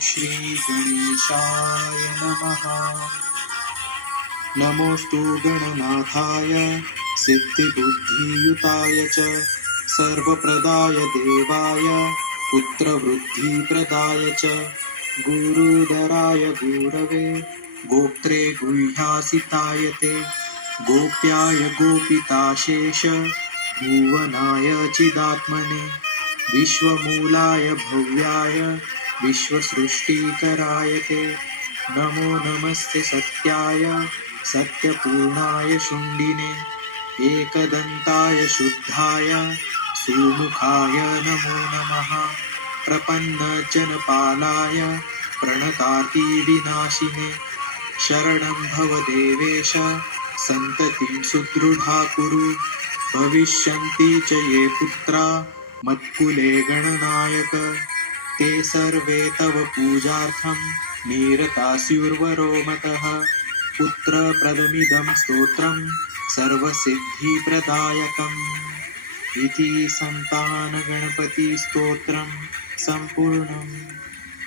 श्रीगणेशाय नमः। नमोऽस्तु गणनाथाय सिद्धिबुद्धियुताय च सर्वप्रदाय देवाय पुत्रवृद्धिप्रदाय च गुरुधराय गुरवे गोप्त्रे गुह्यासिताय ते गोप्याय गोपिताशेष भुवनाय चिदात्मने विश्वमूलाय भव्याय विश्वसृष्टिकराय ते नमो नमस्ते सत्याय सत्यपूर्णाय शुण्डिने एकदन्ताय शुद्धाय सुमुखाय नमो नमः। प्रपन्नजनपालाय प्रणतार्तिविनाशिने शरणं भव देवेश सन्ततिं सुदृढा कुरु। भविष्यन्ति च ये पुत्रा मत्कुले गणनायक ते सर्वे तव पूजार्थं निरता स्युर्वरो मतः। पुत्रप्रदमिदं स्तोत्रं सर्वसिद्धिप्रदायकम् इति सन्तानगणपतिस्तोत्रं सम्पूर्णम्।